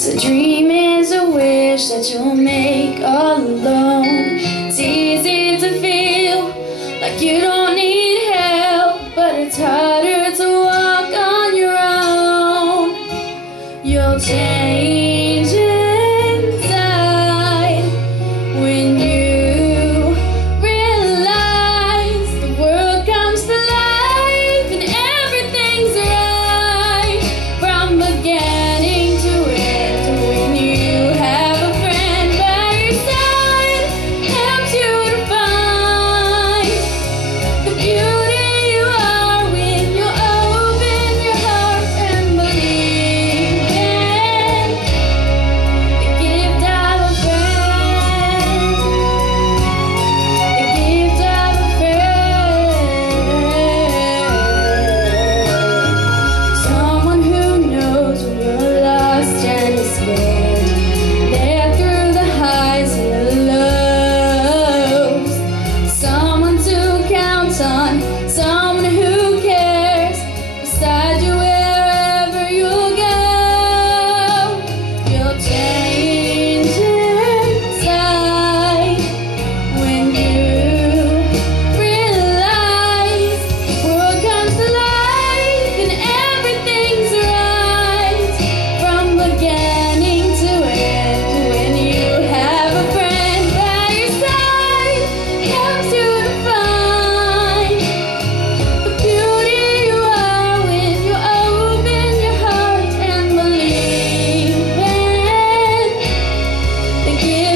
'cause a dream is a wish that you'll make all alone. It's easy to feel like you don't need help, but it's harder to walk on your own. You'll change inside when you realize the world comes to life and everything's right from beginning to end. When you have a friend by your side, helps you to find the beauty you are when you open your heart and believe in the gift of a friend, the gift of a friend. Someone who knows when you're lost and is scared, there through the highs and the lows. Someone to count on, someone who cares, beside you wherever you'll go. You'll change inside when you realize the world comes to life and everything's right from beginning to end. When you have a friend by your side, helps you to find the beauty you are when you open your heart and believe in the gift